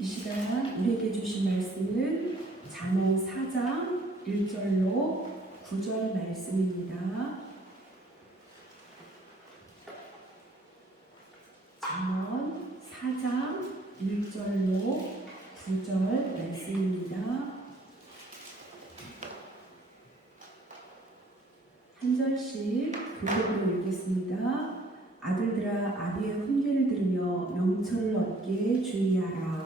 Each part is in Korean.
이 시간 우리에게 주신 말씀은 잠언 4장 1절로 9절 말씀입니다. 잠언 4장 1절로 9절 말씀입니다. 한 절씩 교독으로 읽겠습니다. 아들들아, 아비의 훈계를 들으며 명철을 얻게 주의하라.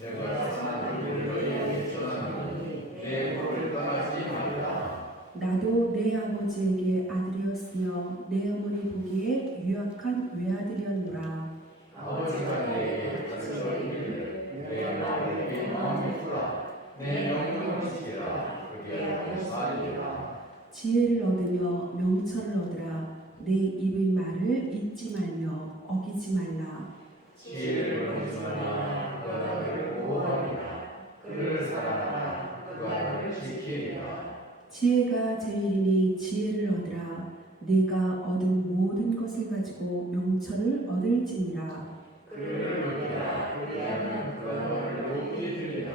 내가 산 일을 너희에게 전하노니 내 법을 떠나지 말라. 나도 내 아버지에게 아들이었으며 내 어머니 보기에 유약한 외아들이었노라. 아버지가 내게 가르쳐 이르기를 내 말을 내 마음에 두라. 내 명령을 지키라. 그게 하고 살리라. 지혜를 얻으며 명철을 얻으라. 내 입의 말을 잊지 말며 어기지 말라. 지혜를 얻으나 그가 너를 보호하리라. 그를 사랑하라. 그가 너를 지키리라. 지혜가 제일이니 지혜를 얻으라. 내가 얻은 모든 것을 가지고 명철을 얻을지니라. 그를 높이라. 그리하면 그가 너를 높이 들리라.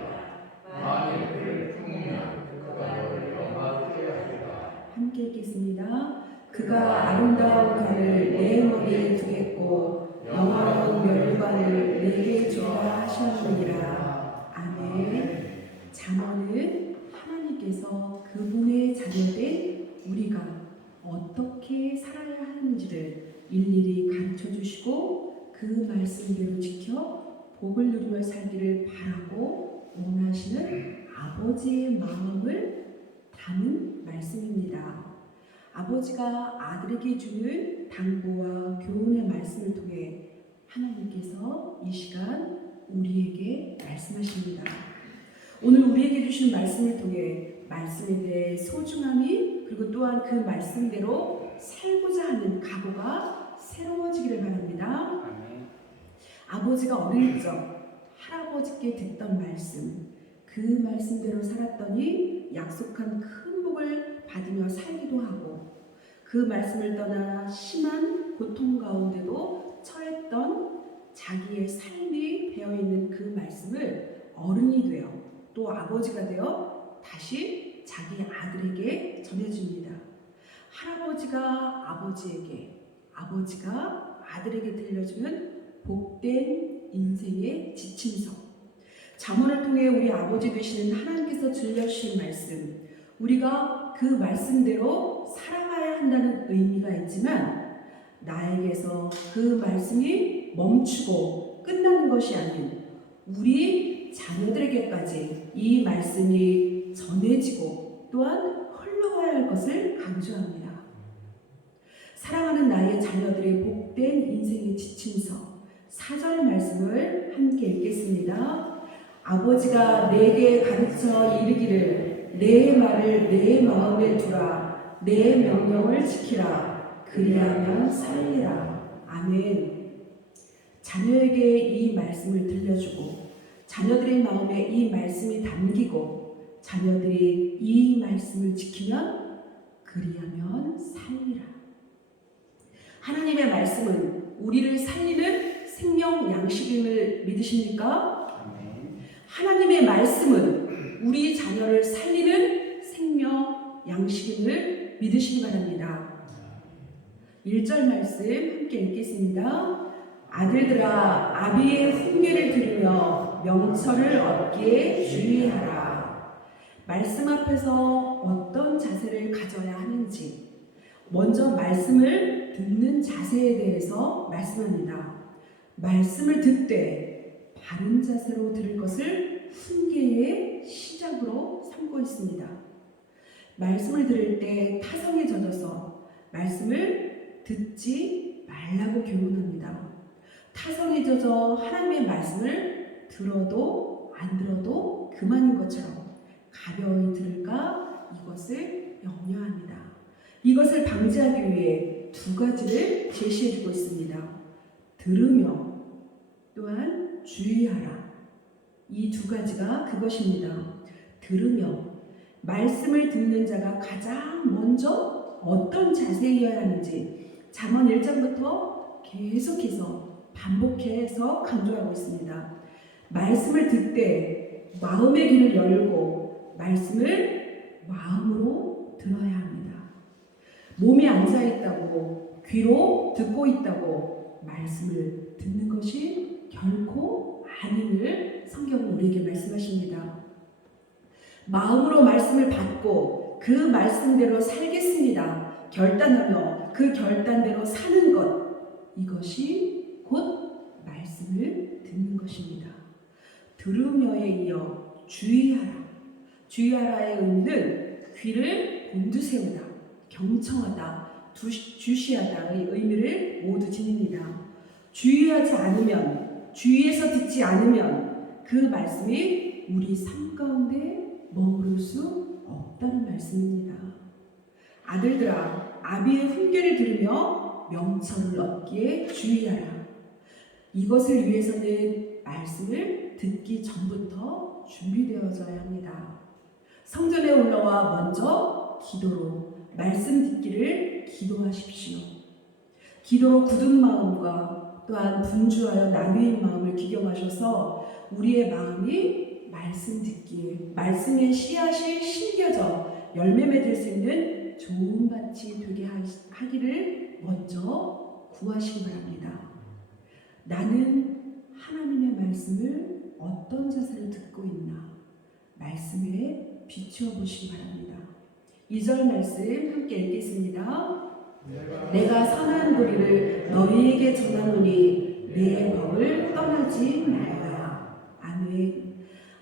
만일 그를 품으면 그가 너를 영화롭게 하리라. 함께 읽겠습니다. 그가 아름다운 관을 내 머리에 두겠고 영화로운 멸관을 내게 주라 하셨느니라. 아멘. 잠언은 하나님께서 그분의 자녀된 우리가 어떻게 살아야 하는지를 일일이 가르쳐 주시고 그 말씀대로 지켜 복을 누리며 살기를 바라고 원하시는 아버지의 마음을 담은 말씀입니다. 아버지가 아들에게 주는 당부와 교훈의 말씀을 통해 하나님께서 이 시간 우리에게 말씀하십니다. 오늘 우리에게 주신 말씀을 통해 말씀에 대해 소중함이 그리고 또한 그 말씀대로 살고자 하는 각오가 새로워지기를 바랍니다. 아버지가 어릴 적 할아버지께 듣던 말씀, 그 말씀대로 살았더니 약속한 큰 복을 받으며 살기도 하고 그 말씀을 떠나 심한 고통 가운데도 처했던 자기의 삶이 배어있는 그 말씀을 어른이 되어 또 아버지가 되어 다시 자기 아들에게 전해줍니다. 할아버지가 아버지에게, 아버지가 아들에게 들려주는 복된 인생의 지침서. 잠언을 통해 우리 아버지 되시는 하나님께서 들려주신 말씀, 우리가 그 말씀대로 살아가야 한다는 의미가 있지만 나에게서 그 말씀이 멈추고 끝나는 것이 아닌 우리 자녀들에게까지 이 말씀이 전해지고 또한 흘러가야 할 것을 강조합니다. 사랑하는 나의 자녀들의 복된 인생의 지침서 4절 말씀을 함께 읽겠습니다. 아버지가 내게 가르쳐 이르기를 내 말을 내 마음에 두라. 내 명령을 지키라. 그리하면 살리라. 아멘. 자녀에게 이 말씀을 들려주고 자녀들의 마음에 이 말씀이 담기고 자녀들이 이 말씀을 지키면 그리하면 살리라. 하나님의 말씀은 우리를 살리는 생명 양식임을 믿으십니까? 하나님의 말씀은 우리 자녀를 살리는 생명 양식임을 믿으시기 바랍니다. 1절 말씀 함께 읽겠습니다. 아들들아, 아비의 훈계를 들으며 명철을 얻기에 주의하라. 말씀 앞에서 어떤 자세를 가져야 하는지 먼저 말씀을 듣는 자세에 대해서 말씀합니다. 말씀을 듣되 바른 자세로 들을 것을 훈계의 시작으로 삼고 있습니다. 말씀을 들을 때 타성에 젖어서 말씀을 듣지 말라고 교훈합니다. 타성에 젖어 하나님의 말씀을 들어도 안 들어도 그만인 것처럼 가벼이 들을까 이것을 염려합니다. 이것을 방지하기 위해 두 가지를 제시해주고 있습니다. 들으며 또한 주의하라. 이 두 가지가 그것입니다. 들으며 말씀을 듣는 자가 가장 먼저 어떤 자세이어야 하는지 잠언 1장부터 계속해서 반복해서 강조하고 있습니다. 말씀을 듣되 마음의 귀를 열고 말씀을 마음으로 들어야 합니다. 몸이 앉아 있다고 귀로 듣고 있다고 말씀을 듣는 것이 결코 아님을 성경은 우리에게 말씀하십니다. 마음으로 말씀을 받고 그 말씀대로 살겠습니다. 결단하며 그 결단대로 사는 것, 이것이 곧 말씀을 듣는 것입니다. 들으며에 이어 주의하라. 주의하라의 의미는 귀를 곤두세우다, 경청하다, 주시하다의 의미를 모두 지닙니다. 주의하지 않으면, 주의해서 듣지 않으면 그 말씀이 우리 삶 가운데 머무를 수 없다는 말씀입니다. 아들들아, 아비의 훈계를 들으며 명철을 얻기에 주의하라. 이것을 위해서는 말씀을 듣기 전부터 준비되어져야 합니다. 성전에 올라와 먼저 기도로 말씀 듣기를 기도하십시오. 기도로 굳은 마음과 또한 분주하여 나뉘인 마음을 기경하셔서 우리의 마음이 말씀 듣기에 말씀의 씨앗이 심겨져 열매 맺을 수 있는 좋은 밭이 되게 하기를 먼저 구하시기 바랍니다. 나는 하나님의 말씀을 어떤 자세로 듣고 있나 말씀에 비추어 보시기 바랍니다. 2절 말씀 함께 읽겠습니다. 내가 선한 도리를 너희에게 전하노니 내 법을 떠나지 말라. 아멘.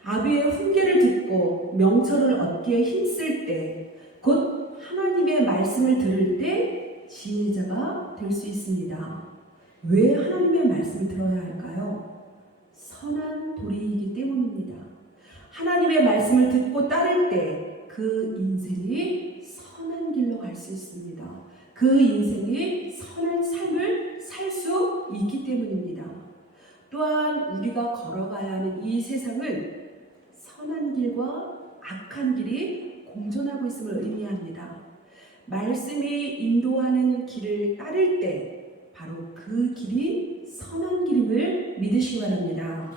아비의 훈계를 듣고 명철을 얻기에 힘쓸 때, 곧 하나님의 말씀을 들을 때 지혜자가 될 수 있습니다. 왜 하나님의 말씀을 들어야 할까요? 선한 도리이기 때문입니다. 하나님의 말씀을 듣고 따를 때 그 인생이 선한 길로 갈 수 있습니다. 그 인생이 선한 삶을 살 수 있기 때문입니다. 또한 우리가 걸어가야 하는 이 세상은 선한 길과 악한 길이 공존하고 있음을 의미합니다. 말씀이 인도하는 길을 따를 때 바로 그 길이 선한 길임을 믿으시기 바랍니다.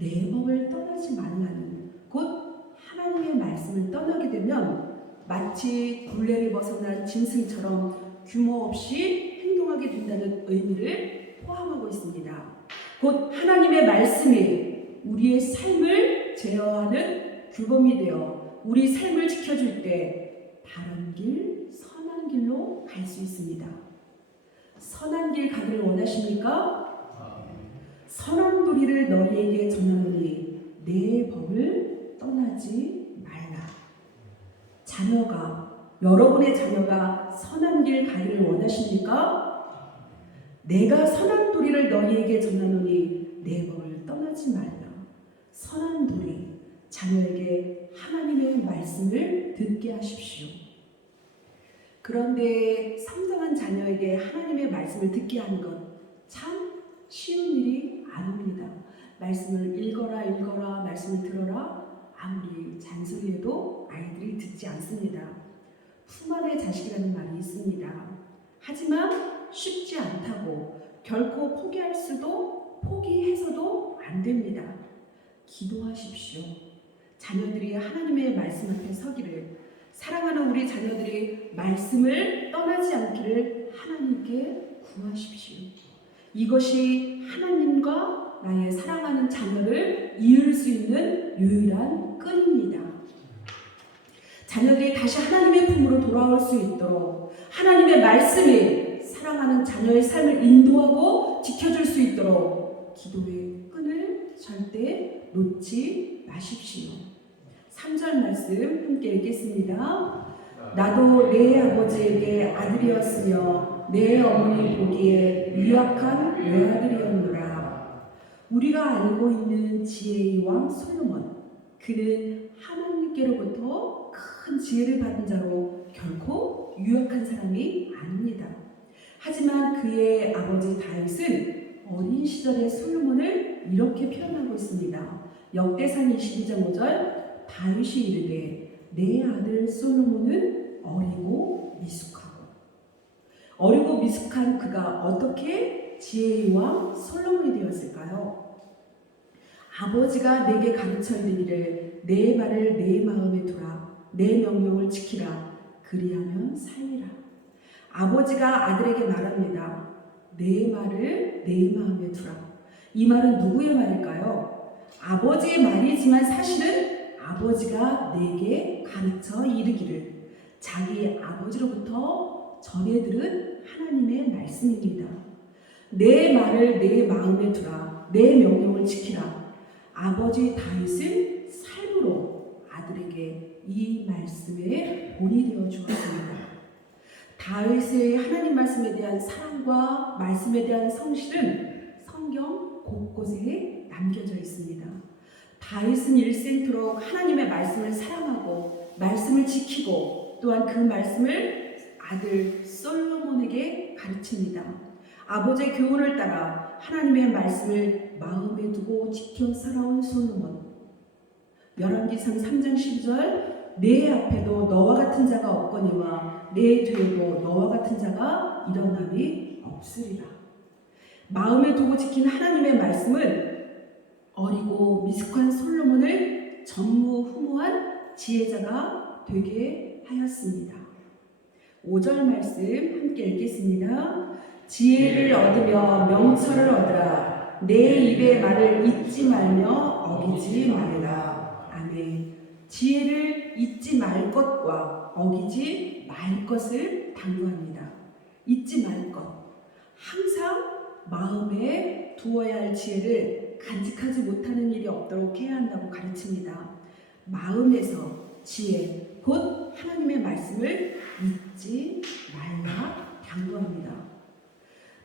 내 법을 떠나지 말라는, 곧 하나님의 말씀을 떠나게 되면 마치 굴레를 벗어난 짐승처럼 규모 없이 행동하게 된다는 의미를 포함하고 있습니다. 곧 하나님의 말씀이 우리의 삶을 제어하는 규범이 되어 우리 삶을 지켜줄 때 바른 길, 선한 길로 갈 수 있습니다. 선한 길 가기를 원하십니까? 선한 도리를 너희에게 전하노니 내 법을 떠나지 말라. 여러분의 자녀가 선한 길 가기를 원하십니까? 내가 선한 도리를 너희에게 전하노니 내 법을 떠나지 말라. 선한 도리, 자녀에게 하나님의 말씀을 듣게 하십시오. 그런데 성장한 자녀에게 하나님의 말씀을 듣게 하는 것 참 쉬운 일이 아닙니다. 말씀을 읽어라, 말씀을 들어라 아무리 잔소리해도 아이들이 듣지 않습니다. 품 안의 자식이라는 말이 있습니다. 하지만 쉽지 않다고 결코 포기해서도 안 됩니다. 기도하십시오. 자녀들이 하나님의 말씀 앞에 서기를, 사랑하는 우리 자녀들이 말씀을 떠나지 않기를 하나님께 구하십시오. 이것이 하나님과 나의 사랑하는 자녀를 이을 수 있는 유일한 끈입니다. 자녀들이 다시 하나님의 품으로 돌아올 수 있도록 하나님의 말씀이 사랑하는 자녀의 삶을 인도하고 지켜줄 수 있도록 기도의 끈을 절대 놓지 마십시오. 3절 말씀 함께 읽겠습니다. 나도 내 아버지에게 아들이었으며 내 어머니 보기에 유약한 외아들이었노라. 우리가 알고 있는 지혜의 왕 솔로몬, 그는 하나님께로부터 큰 지혜를 받은 자로 결코 유약한 사람이 아닙니다. 하지만 그의 아버지 다윗은 어린 시절의 솔로몬을 이렇게 표현하고 있습니다. 역대상 22장 5절, 다윗이 이르되 내 아들 솔로몬은 어리고 미숙한 그가 어떻게 지혜의 왕 솔로몬이 되었을까요? 아버지가 내게 가르쳐 이르기를 내 말을 내 마음에 두라. 내 명령을 지키라. 그리하면 살리라. 아버지가 아들에게 말합니다. 내 말을 내 마음에 두라. 이 말은 누구의 말일까요? 아버지의 말이지만 사실은 아버지가 내게 가르쳐 이르기를 자기 아버지로부터 전해 들은 하나님의 말씀입니다. 내 말을 내 마음에 두라. 내 명령을 지키라. 아버지 다윗은 삶으로 아들에게 이 말씀의 본이 되어 주었습니다. 다윗의 하나님 말씀에 대한 사랑과 말씀에 대한 성실은 성경 곳곳에 남겨져 있습니다. 다윗은 일생토록 하나님의 말씀을 사랑하고 말씀을 지키고 또한 그 말씀을 아들 솔로몬에게 가르칩니다. 아버지의 교훈을 따라 하나님의 말씀을 마음에 두고 지켜 살아온 솔로몬. 열왕기상 3장 12절 내 앞에도 너와 같은 자가 없거니와 내 뒤에도 너와 같은 자가 일어남이 없으리라. 마음에 두고 지킨 하나님의 말씀은 어리고 미숙한 솔로몬을 전무후무한 지혜자가 되게 하였습니다. 5절 말씀 함께 읽겠습니다. 지혜를 얻으며 명철을 얻으라. 내 입의 말을 잊지 말며 어기지 말라. 아멘. 지혜를 잊지 말 것과 어기지 말 것을 당부합니다. 잊지 말 것. 항상 마음에 두어야 할 지혜를 간직하지 못하는 일이 없도록 해야 한다고 가르칩니다. 마음에서 지혜, 곧 하나님의 말씀을 잊지 말라 당부합니다.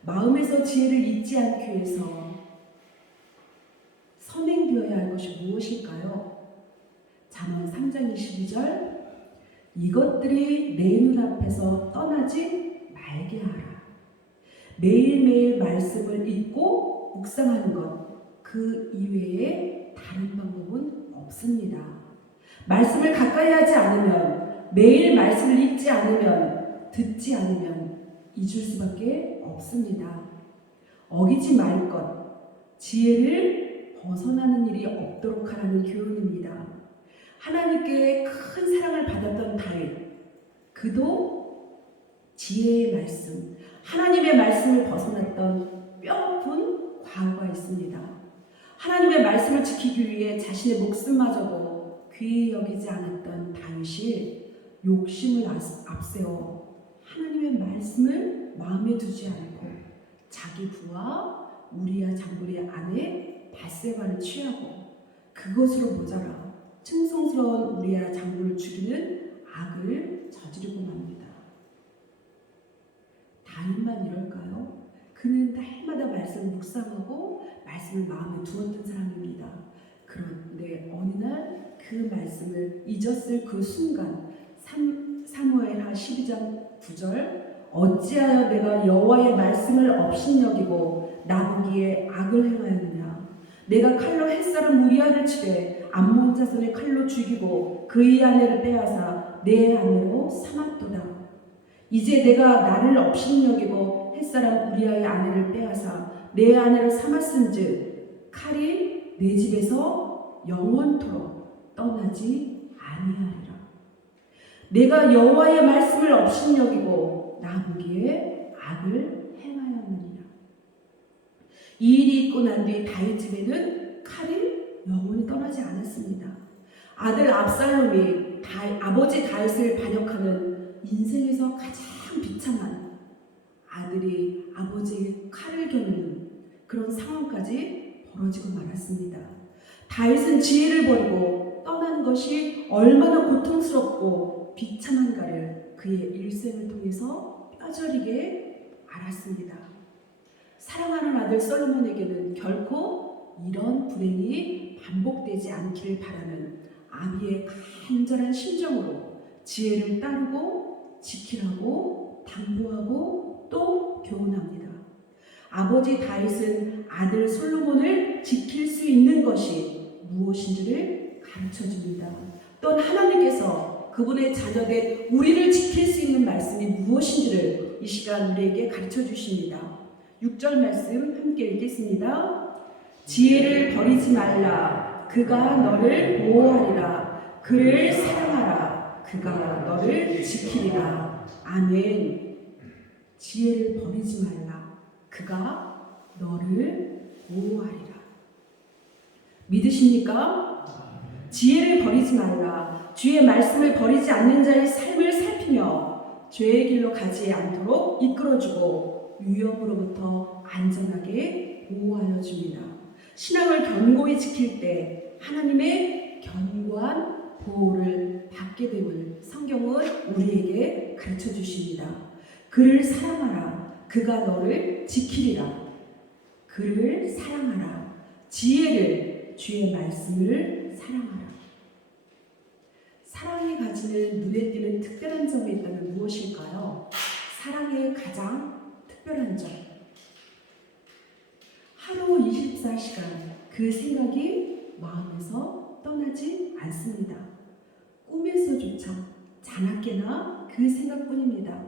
마음에서 지혜를 잊지 않기 위해서 선행되어야 할 것이 무엇일까요? 잠언 3장 22절 이것들이 내 눈앞에서 떠나지 말게 하라. 매일매일 말씀을 읽고 묵상하는 것, 그 이외에 다른 방법은 없습니다. 말씀을 가까이 하지 않으면, 매일 말씀을 읽지 않으면, 듣지 않으면 잊을 수밖에 없습니다. 어기지 말 것, 지혜를 벗어나는 일이 없도록 하라는 교훈입니다. 하나님께 큰 사랑을 받았던 다윗, 그도 지혜의 말씀, 하나님의 말씀을 벗어났던 뼈아픈 과거가 있습니다. 하나님의 말씀을 지키기 위해 자신의 목숨마저도 귀히 여기지 않았던 다윗이 욕심을 앞세워 하나님의 말씀을 마음에 두지 않고 자기 부하 우리야 장군의 아내 바세바를 취하고 그것으로 모자라 충성스러운 우리야 장군을 죽이는 악을 저지르고 맙니다. 다윗만 이럴까요? 그는 날마다 말씀을 묵상하고 말씀을 마음에 두었던 사람입니다. 그런데 어느 날 그 말씀을 잊었을 그 순간 사무엘하 12장 9절 어찌하여 내가 여호와의 말씀을 업신여기고 나보기에 악을 행하였느냐. 내가 칼로 햇사람 우리아를 치되 암몬 자손의 칼로 죽이고 그의 아내를 빼앗아 내 아내로 삼았도다. 이제 내가 나를 업신여기고 햇사람 우리아의 아내를 빼앗아 내 아내를 삼았은즉 칼이 내 집에서 영원토록 떠나지 아니하리라. 내가 여호와의 말씀을 업신여기고 나보기에 악을 행하였느니라. 이 일이 있고 난 뒤 다윗 집에는 칼이 영원히 떠나지 않았습니다. 아들 압살롬이 아버지 다윗을 반역하는 인생에서 가장 비참한 아들이 아버지에게 칼을 겨누는 그런 상황까지 벌어지고 말았습니다. 다윗은 지혜를 버리고 떠난 것이 얼마나 고통스럽고 비참한가를 그의 일생을 통해서 뼈저리게 알았습니다. 사랑하는 아들 솔로몬에게는 결코 이런 불행이 반복되지 않기를 바라는 아비의 간절한 심정으로 지혜를 따르고 지키라고 당부하고 또 교훈합니다. 아버지 다윗은 아들 솔로몬을 지킬 수 있는 것이 무엇인지를 가르쳐줍니다. 또한 하나님께서 그분의 자녀된 우리를 지킬 수 있는 말씀이 무엇인지를 이 시간 우리에게 가르쳐주십니다. 6절 말씀 함께 읽겠습니다. 지혜를 버리지 말라. 그가 너를 보호하리라. 그를 사랑하라. 그가 너를 지키리라. 아멘. 지혜를 버리지 말라. 그가 너를 보호하리라. 믿으십니까? 지혜를 버리지 말라. 주의 말씀을 버리지 않는 자의 삶을 살피며 죄의 길로 가지 않도록 이끌어주고 위험으로부터 안전하게 보호하여 줍니다. 신앙을 견고히 지킬 때 하나님의 견고한 보호를 받게 됨을 성경은 우리에게 가르쳐 주십니다. 그를 사랑하라. 그가 너를 지키리라. 그를 사랑하라. 지혜를, 주의 말씀을 사랑하라. 사랑이 가지는 눈에 띄는 특별한 점이 있다면 무엇일까요? 사랑의 가장 특별한 점. 하루 24시간 그 생각이 마음에서 떠나지 않습니다. 꿈에서조차 자나깨나 그 생각뿐입니다.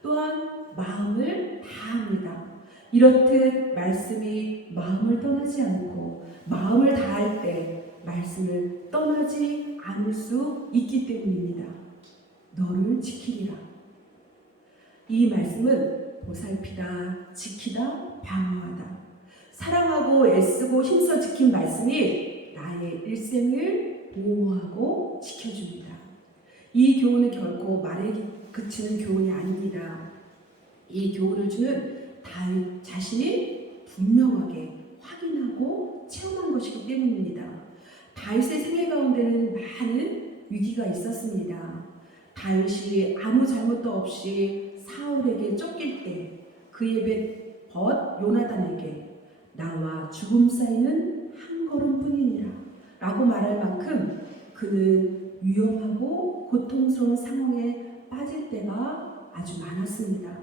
또한 마음을 다합니다. 이렇듯 말씀이 마음을 떠나지 않고 마음을 다할 때 말씀을 떠나지 않을 수 있기 때문입니다. 너를 지키리라. 이 말씀은 보살피다, 지키다, 방어하다. 사랑하고 애쓰고 힘써 지킨 말씀이 나의 일생을 보호하고 지켜줍니다. 이 교훈은 결코 말에 그치는 교훈이 아닙니다. 이 교훈을 주는 다윗 자신이 분명하게 확인하고 체험한 것이기 때문입니다. 다윗의 생애 가운데는 많은 위기가 있었습니다. 다윗이 아무 잘못도 없이 사울에게 쫓길 때 그의 벗 요나단에게 나와 죽음 사이는 한 걸음뿐이니라 라고 말할 만큼 그는 위험하고 고통스러운 상황에 빠질 때가 아주 많았습니다.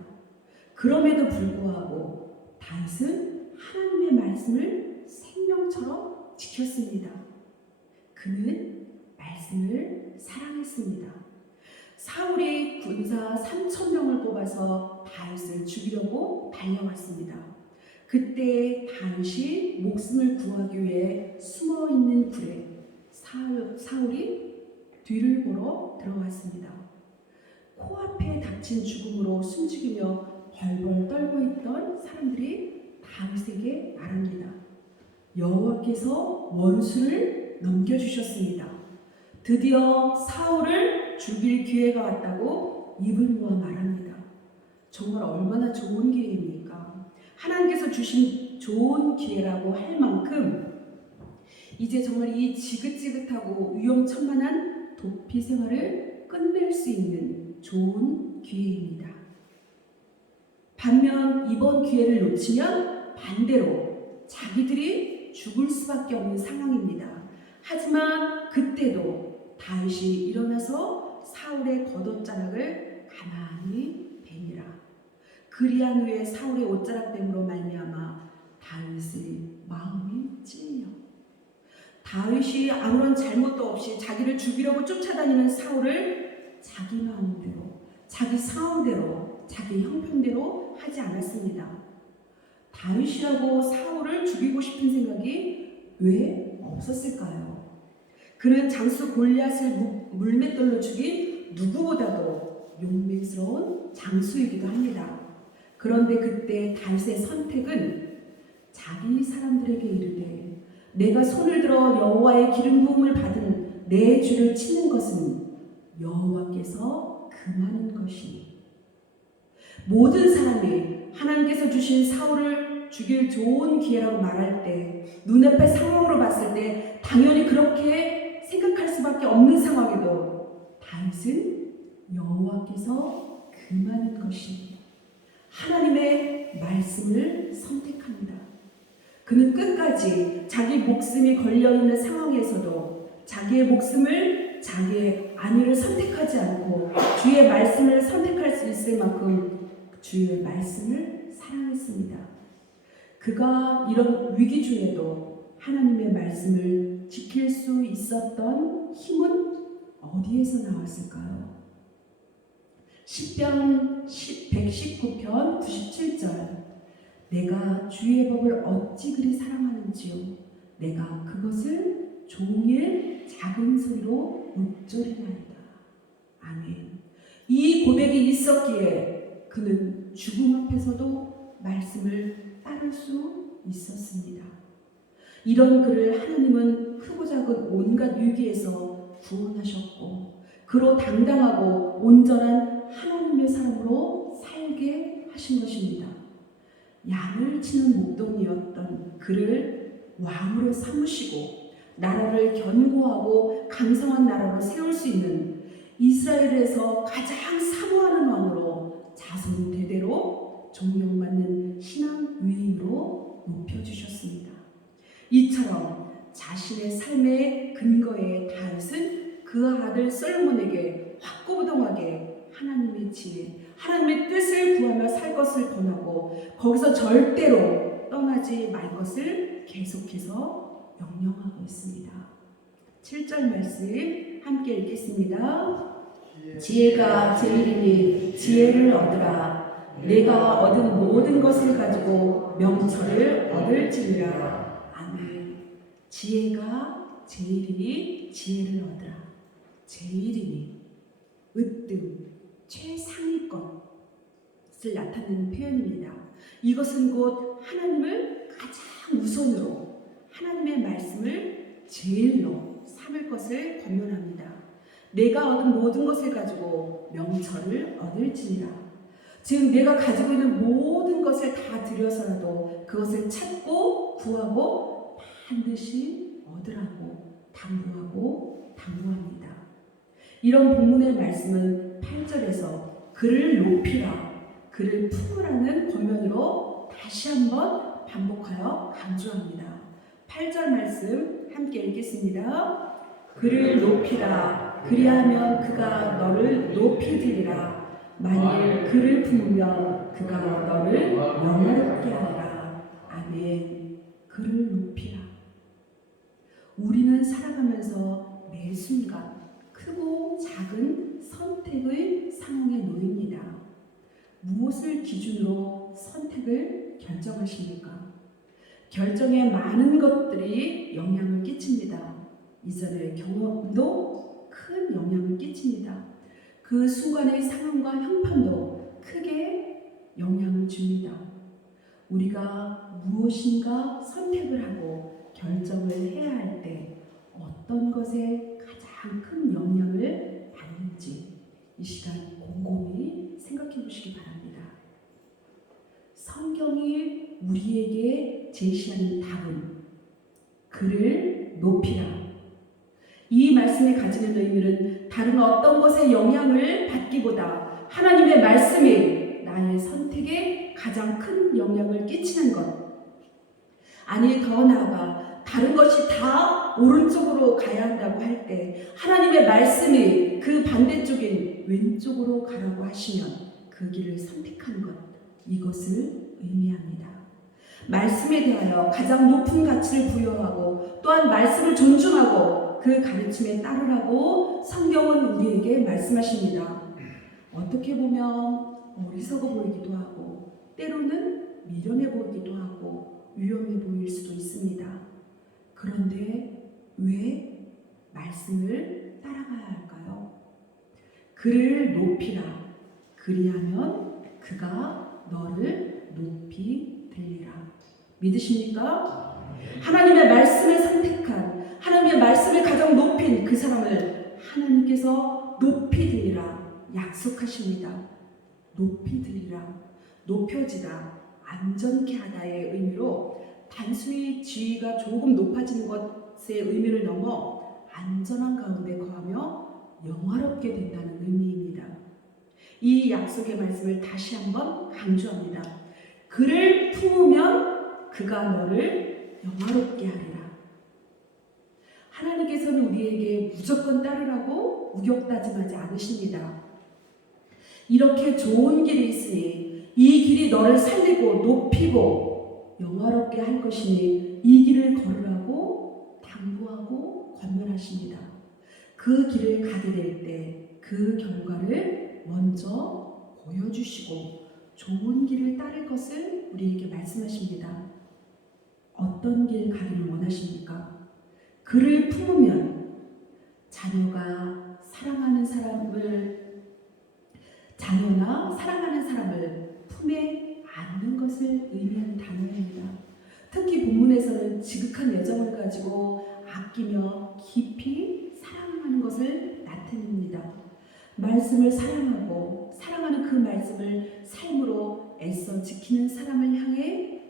그럼에도 불구하고 다윗은 하나님의 말씀을 생명처럼 지켰습니다. 그는 말씀을 사랑했습니다. 사울이 군사 3,000명을 뽑아서 다윗을 죽이려고 달려왔습니다. 그때 다윗이 목숨을 구하기 위해 숨어있는 굴에 사울이 뒤를 보러 들어갔습니다. 코앞에 닥친 죽음으로 숨죽이며 벌벌 떨고 있던 사람들이 다윗에게 말합니다. 여호와께서 원수를 넘겨주셨습니다. 드디어 사울을 죽일 기회가 왔다고 입을 모아 말합니다. 정말 얼마나 좋은 기회입니까? 하나님께서 주신 좋은 기회라고 할 만큼 이제 정말 이 지긋지긋하고 위험천만한 도피 생활을 끝낼 수 있는 좋은 기회입니다. 반면 이번 기회를 놓치면 반대로 자기들이 죽을 수밖에 없는 상황입니다. 하지만 그때도 다윗이 일어나서 사울의 겉옷자락을 가만히 뱀이라. 그리한 후에 사울의 옷자락뱀으로 말미암아 다윗의 마음이 찔려. 다윗이 아무런 잘못도 없이 자기를 죽이려고 쫓아다니는 사울을 자기 마음대로, 자기 상황대로, 자기 형편대로 하지 않았습니다. 다윗이라고 사울을 죽이고 싶은 생각이 왜 없었을까요? 그는 장수 골리앗을 물맷돌로 죽인 누구보다도 용맹스러운 장수이기도 합니다. 그런데 그때 다윗의 선택은 자기 사람들에게 이르되 내가 손을 들어 여호와의 기름 부음을 받은 내 주를 치는 것은 여호와께서 금하는 것이니. 모든 사람이 하나님께서 주신 사울을 죽일 좋은 기회라고 말할 때 눈앞의 상황으로 봤을 때 당연히 그렇게 생각할 수밖에 없는 상황에도 다윗은 여호와께서 금하는 것입니다. 하나님의 말씀을 선택합니다. 그는 끝까지 자기 목숨이 걸려있는 상황에서도 자기의 목숨을, 자기의 안위를 선택하지 않고 주의 말씀을 선택할 수 있을 만큼 주의 말씀을 사랑했습니다. 그가 이런 위기 중에도 하나님의 말씀을 지킬 수 있었던 힘은 어디에서 나왔을까요? 시편 119편 97절 내가 주의 법을 어찌 그리 사랑하는지요. 내가 그것을 종일 작은 소리로 읊조리나이다. 아멘. 이 고백이 있었기에 그는 죽음 앞에서도 말씀을 따를 수 있었습니다. 이런 그를 하나님은 크고 작은 온갖 위기에서 구원하셨고 그로 당당하고 온전한 하나님의 사람으로 살게 하신 것입니다. 양을 치는 목동이었던 그를 왕으로 삼으시고 나라를 견고하고 강성한 나라로 세울 수 있는 이스라엘에서 가장 사모하는 왕으로 자손 대대로 존경받는 신앙 위인으로 높여주셨습니다. 이처럼 자신의 삶의 근거에 다윗은 그 아들 솔로몬에게 확고부동하게 하나님의 지혜, 하나님의 뜻을 구하며 살 것을 권하고 거기서 절대로 떠나지 말 것을 계속해서 명령하고 있습니다. 7절 말씀 함께 읽겠습니다. 지혜가 제일이니 지혜를 얻으라. 내가 얻은 모든 것을 가지고 명철을 얻을지니라. 아멘. 지혜가 제일이니 지혜를 얻으라. 제일이니 으뜸, 최상위 것을 나타내는 표현입니다. 이것은 곧 하나님을 가장 우선으로 하나님의 말씀을 제일로 삼을 것을 권면합니다. 내가 얻은 모든 것을 가지고 명철을 얻을지니라. 즉 내가 가지고 있는 모든 것을 다 들여서라도 그것을 찾고 구하고 반드시 얻으라고 당부합니다. 이런 본문의 말씀은 8절에서 그를 높이라, 그를 품으라는 권면으로 다시 한번 반복하여 강조합니다. 8절 말씀 함께 읽겠습니다. 그를 높이라, 그리하면 그가 너를 높이 들리라. 만일 그를 품으면 그가 너를 영화롭게 하리라. 아멘. 그를 높이라. 우리는 살아가면서 매 순간 크고 작은 선택의 상황에 놓입니다. 무엇을 기준으로 선택을 결정하십니까? 결정에 많은 것들이 영향을 끼칩니다. 이전의 경험도 큰 영향을 끼칩니다. 그 순간의 상황과 형편도 크게 영향을 줍니다. 우리가 무엇인가 선택을 하고 결정을 해야 할 때 어떤 것에 가장 큰 영향을 받는지 이 시간 곰곰이 생각해 보시기 바랍니다. 성경이 우리에게 제시하는 답은 그를 높이라. 이 말씀이 가지는 의미는 다른 어떤 것의 영향을 받기보다 하나님의 말씀이 나의 선택에 가장 큰 영향을 끼치는 것, 아니 더 나아가 다른 것이 다 오른쪽으로 가야 한다고 할 때 하나님의 말씀이 그 반대쪽인 왼쪽으로 가라고 하시면 그 길을 선택하는 것, 이것을 의미합니다. 말씀에 대하여 가장 높은 가치를 부여하고 또한 말씀을 존중하고 그 가르침에 따르라고 성경은 우리에게 말씀하십니다. 어떻게 보면 어리석어 보이기도 하고 때로는 미련해 보이기도 하고 위험해 보일 수도 있습니다. 그런데 왜 말씀을 따라가야 할까요? 그를 높이라. 그리하면 그가 너를 높이 들리라. 믿으십니까? 하나님의 말씀을 선택한, 하나님의 말씀을 가장 높인 그 사람을 하나님께서 높이 들리라 약속하십니다. 높이 들리라, 높여지다, 안전케 하다의 의미로 단순히 지위가 조금 높아지는 것의 의미를 넘어 안전한 가운데 거하며 영화롭게 된다는 의미입니다. 이 약속의 말씀을 다시 한번 강조합니다. 그를 품으면 그가 너를 영화롭게 하리라. 하나님께서는 우리에게 무조건 따르라고 우격다짐하지 않으십니다. 이렇게 좋은 길이 있으니 이 길이 너를 살리고 높이고 영화롭게 할 것이니 이 길을 걸으라고 당부하고 권면하십니다. 그 길을 가게 될 때 그 결과를 먼저 보여주시고 좋은 길을 따를 것을 우리에게 말씀하십니다. 어떤 길 가기를 원하십니까? 그를 품으면 자녀나 사랑하는 사람을 품에 안는 것을 의미하는 단어입니다. 특히 본문에서는 지극한 애정을 가지고 아끼며 깊이 사랑하는 것을 나타냅니다. 말씀을 사랑하고 사랑하는 그 말씀을 삶으로 애써 지키는 사람을 향해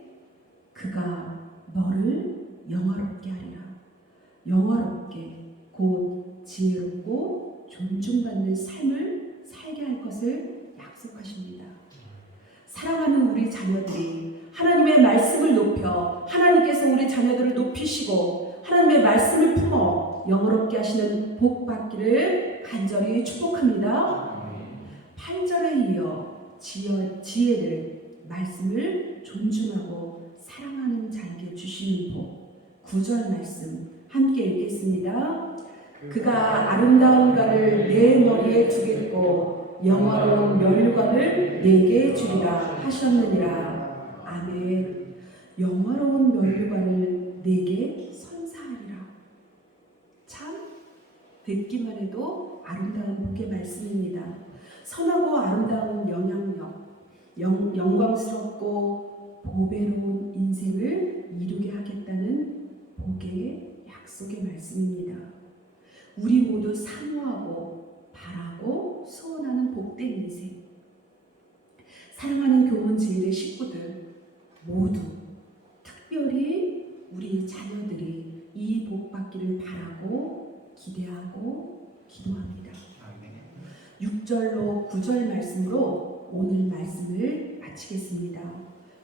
그가 너를 영화롭게 하리라. 영화롭게 곧 지혜롭고 존중받는 삶을 살게 할 것을 약속하십니다. 사랑하는 우리 자녀들이 하나님의 말씀을 높여 하나님께서 우리 자녀들을 높이시고 하나님의 말씀을 품어 영화롭게 하시는 복 받기를 간절히 축복합니다. 8절에 이어 지혜를 말씀을 존중하고 사랑하는 자에게 주시는 복 9절 말씀 함께 읽겠습니다. 그가 아름다운 관을 내 머리에 두겠고 영화로운 면류관을 내게 주리라 하셨느니라. 아멘. 영화로운 면류관을 내게 선사하리라. 참 듣기만 해도 아름다운 복의 말씀입니다. 선하고 아름다운 영광스럽고 보배로운 인생을 이루게 하겠다는 복의 약속의 말씀입니다. 우리 모두 사모하고 바라고 소원하는 복된 인생. 사랑하는 교문 지일의 식구들 모두 특별히 우리 자녀들이 이 복 받기를 바라고 기대하고 기도합니다. 6절로 9절 말씀으로 오늘 말씀을 마치겠습니다.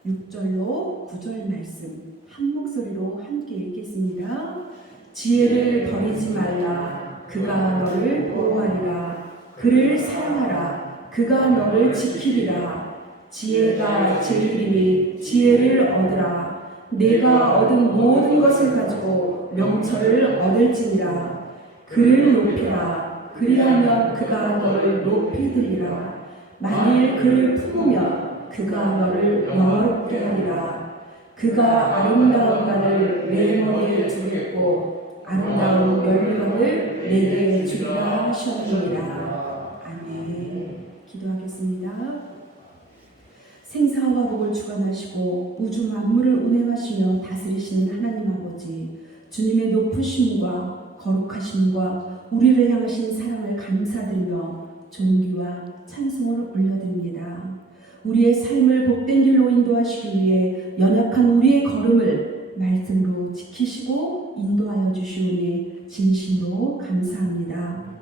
6절로 9절 말씀 한 목소리로 함께 읽겠습니다. 지혜를 버리지 말라. 그가 너를 보호하리라. 그를 사랑하라. 그가 너를 지키리라. 지혜가 제일이니 지혜를 얻으라. 내가 얻은 모든 것을 가지고 명철을 얻을지니라. 그를 높이라. 그리하면 그가 너를 높이 들리라. 만일 그를 품으면 그가 너를 영화롭게 하리라. 그가 아름다운 관을 내 머리에 두겠고 아름다운 면류관을 내게 주리라 하셨느니라. 아멘. 기도하겠습니다. 생사와 복을 주관하시고 우주 만물을 운행하시며 다스리시는 하나님 아버지, 주님의 높으심과 거룩하심과 우리를 향하신 사랑을 감사드리며 존귀와 찬송을 올려드립니다. 우리의 삶을 복된 길로 인도하시기 위해 연약한 우리의 걸음을 말씀으로 지키시고 인도하여 주시오니 진심으로 감사합니다.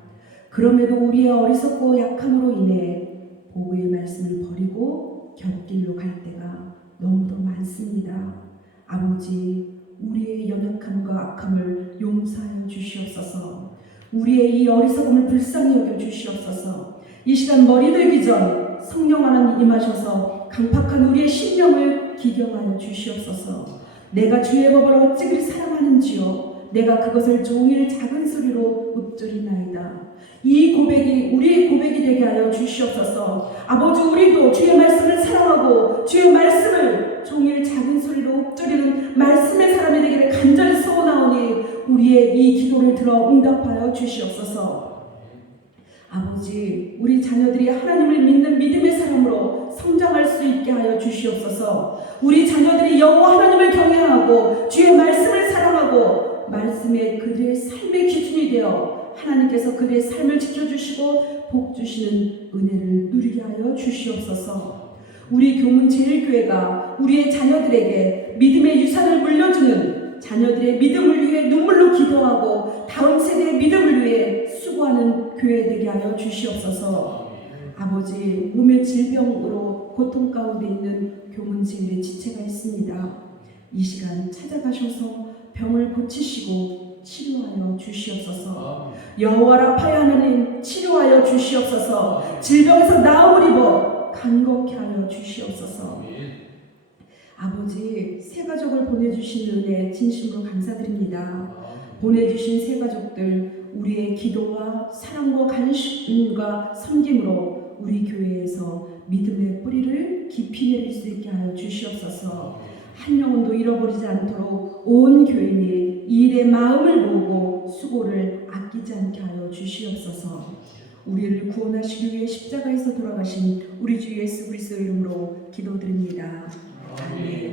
그럼에도 우리의 어리석고 약함으로 인해 복의 말씀을 버리고 곁길로 갈 때가 너무도 많습니다. 아버지, 우리의 연약함과 악함을 용서하여 주시옵소서. 우리의 이 어리석음을 불쌍히 여겨 주시옵소서. 이 시간 머리 들기 전 성령 하나님 임하셔서 강팍한 우리의 심령을 기경하여 주시옵소서. 내가 주의 법을 어찌 그리 사랑하는지요. 내가 그것을 종일 작은 소리로 읊조리나이다. 이 고백이 우리의 고백이 되게 하여 주시옵소서. 아버지, 우리도 주의 말씀을 사랑하고 주의 말씀을 종일 작은 소리로 읊조리는 말씀의 사람이 되기를 간절히 소원하오니 우리의 이 기도를 들어 응답하여 주시옵소서. 아버지, 우리 자녀들이 하나님을 믿는 믿음의 사람으로 성장할 수 있게 하여 주시옵소서. 우리 자녀들이 여호와 하나님을 경외하고 주의 말씀을 사랑하고 말씀에 그들의 삶의 기준이 되어 하나님께서 그들의 삶을 지켜주시고 복 주시는 은혜를 누리게 하여 주시옵소서. 우리 교문 제일교회가 우리의 자녀들에게 믿음의 유산을 물려주는 자녀들의 믿음을 위해 눈물로 기도하고 다음 세대의 믿음을 위해 수고하는 교회 되게 하여 주시옵소서. 아버지, 몸의 질병으로 고통 가운데 있는 교문 제일의 지체가 있습니다. 이 시간 찾아가셔서 병을 고치시고 치료하여 주시옵소서. 여호와 라파의 하나님, 치료하여 주시옵소서. 질병에서 나음을 입어 강건케 하여 주시옵소서. 아버지, 새 가족을 보내주신 은혜 진심으로 감사드립니다. 보내주신 새 가족들, 우리의 기도와 사랑과 관심과 섬김으로 우리 교회에서 믿음의 뿌리를 깊이 내릴 수 있게 하여 주시옵소서. 한 영혼도 잃어버리지 않도록 온 교인이 이 일의 마음을 모으고 수고를 아끼지 않게 하여 주시옵소서. 우리를 구원하시기 위해 십자가에서 돌아가신 우리 주 예수 그리스도 이름으로 기도드립니다. 아멘.